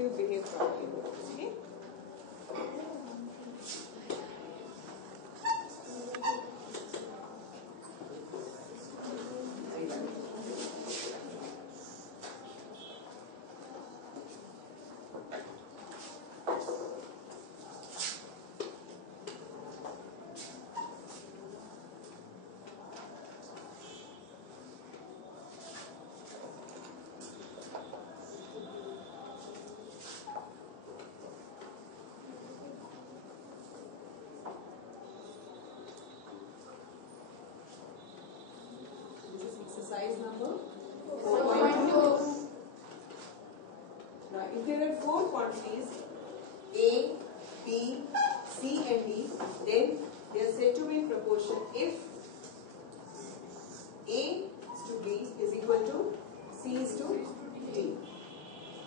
you behave properly. Okay? Exercise number 4.2. Now, if there are four quantities A, B, C and D, then they are said to be in proportion if A is to B is equal to C is to D.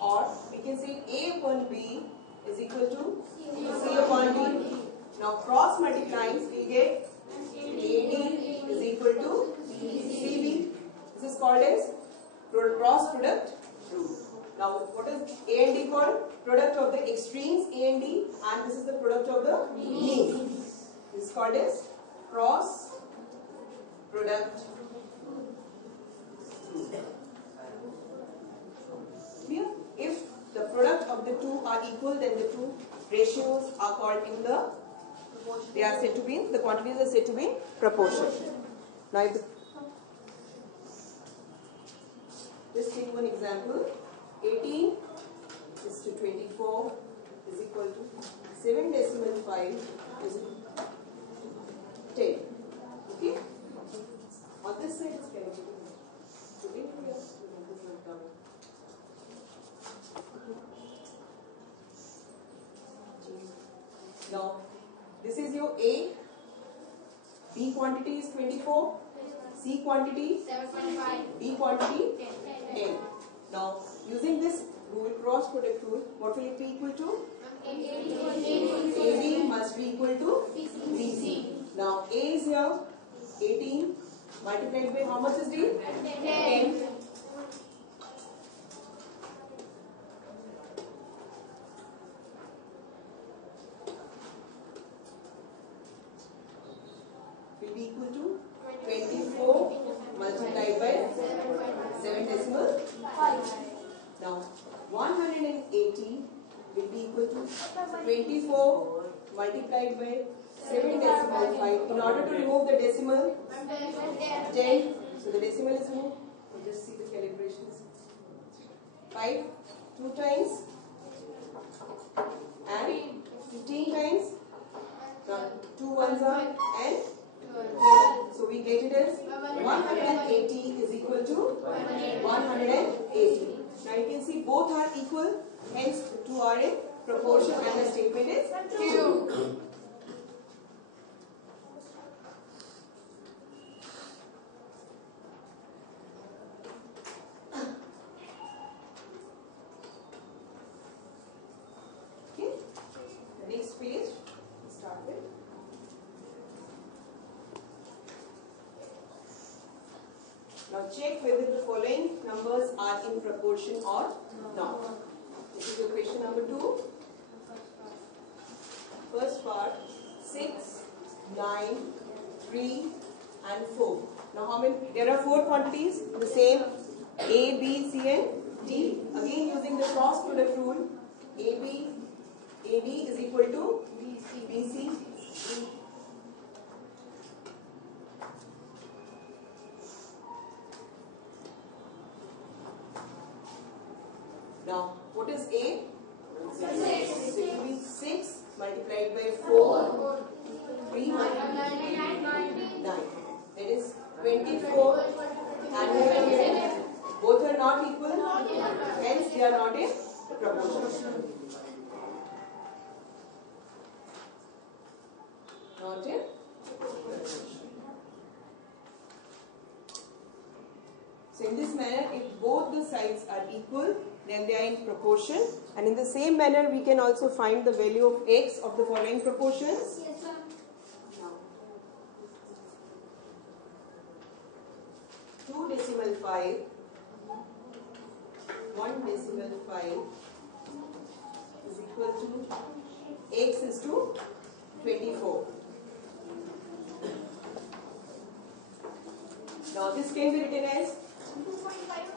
Or we can say A upon B is equal to C upon D. Now, cross multiplying, we get AD is equal to CB. This is called as cross product rule. Now, what is A and D called? Product of the extremes A and D, and this is the product of the means. This is called as cross product rule. Clear? If the product of the two are equal, then the two ratios are called in the, they are said to be, the quantities are said to be in proportion. Now, if the, just take one example. 18 is to 24 is equal to 7.5 is 10. Okay? On this side it's calculated. Now, this is your A. B quantity is 24. C quantity 7.5. D quantity 10. Now, using this rule, cross product rule, what will it be equal to? AB must be equal to BC. Now, A is here 18 multiplied by how much is D? 10. Will be equal to 24 multiplied by 7.5. Now, 180 will be equal to 24 multiplied by 7.5. In order to remove the decimal, 10. So the decimal is removed. We'll just see the calibrations. 5, 2 times, and 15 times. Now, 2 ones are and 12. So we get it as 180 is equal to 180. Now you can see both are equal, hence the two are in proportion and the statement is true. Okay, the next page, start with. Now check whether the following numbers are in proportion or not. This is your question number 2. First part, 6, 9, 3 and 4. Now how many? There are 4 quantities, the same A, B, C and D. Again using the cross product rule, AB, AD is equal to BC. Now, what is A? 6. It will be 6 multiplied by 4. 3 multiplied by 9. That is 24 and 10. Both are not equal. Hence, they are not in proportion. Not in proportion. So, in this manner, if both the sides are equal, then they are in proportion, and in the same manner we can also find the value of x of the following proportions. Yes, sir. 2.5, 1.5, x is to 24. Now this can be written as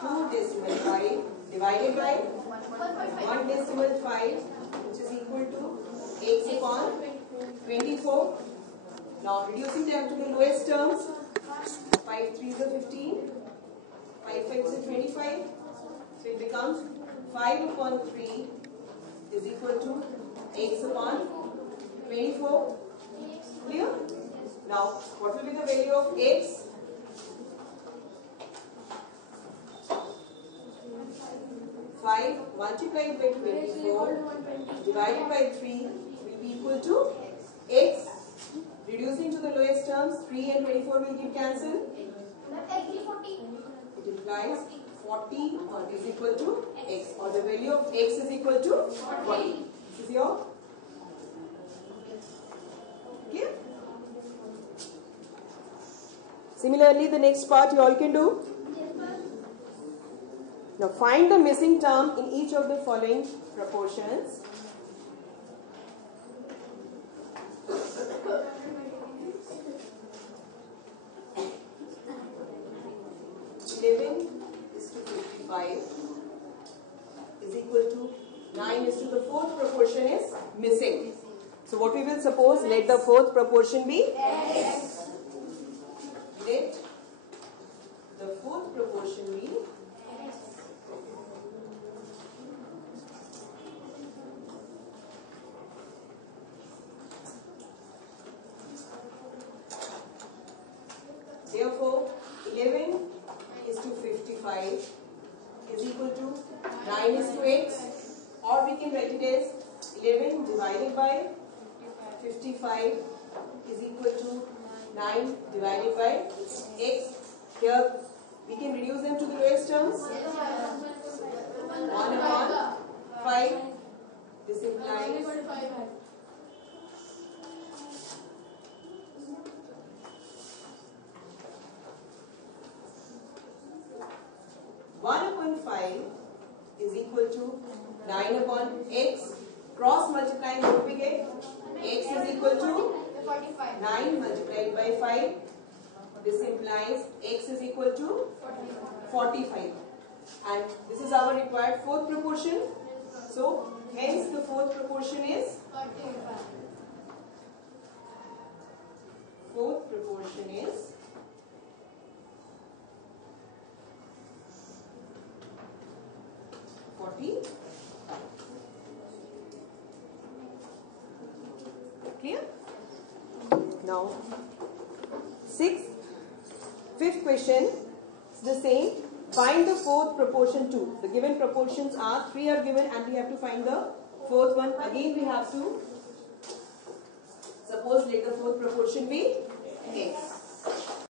2 decimal 5 divided by 1 decimal 5, which is equal to x upon 24. Now reducing them to the lowest terms, 5 3s are 15, 5 5s are 25. So it becomes 5 upon 3 is equal to x upon 24. Clear? Now what will be the value of x? 5 multiplied by 24 divided by 3 will be equal to x. Reducing to the lowest terms, 3 and 24 will get cancelled. It implies 40 is equal to x, or the value of x is equal to 40. This is your okay. Similarly, the next part you all can do. Now find the missing term in each of the following proportions. Is to 55 is equal to 9 is to the fourth proportion is missing. So what we will suppose, let the fourth proportion be x. Let the fourth proportion be x. Therefore 11 is to 55 is equal to 9 is to x, or we can write it as 11 divided by 55 is equal to 9 divided by x. Here we can reduce them to the lowest terms. 1 upon 5. This implies 1 upon 5 is equal to 9 upon x. Cross multiplying, what we get? X is equal to 9 multiplied by 5. This implies x is equal to 45. And this is our required fourth proportion. So, hence the fourth proportion is 45. Fourth proportion is 40. Clear? Now, fifth question is the same. Find the fourth proportion too. The given proportions are 3 are given and we have to find the fourth one. Again we have to suppose let the fourth proportion be x.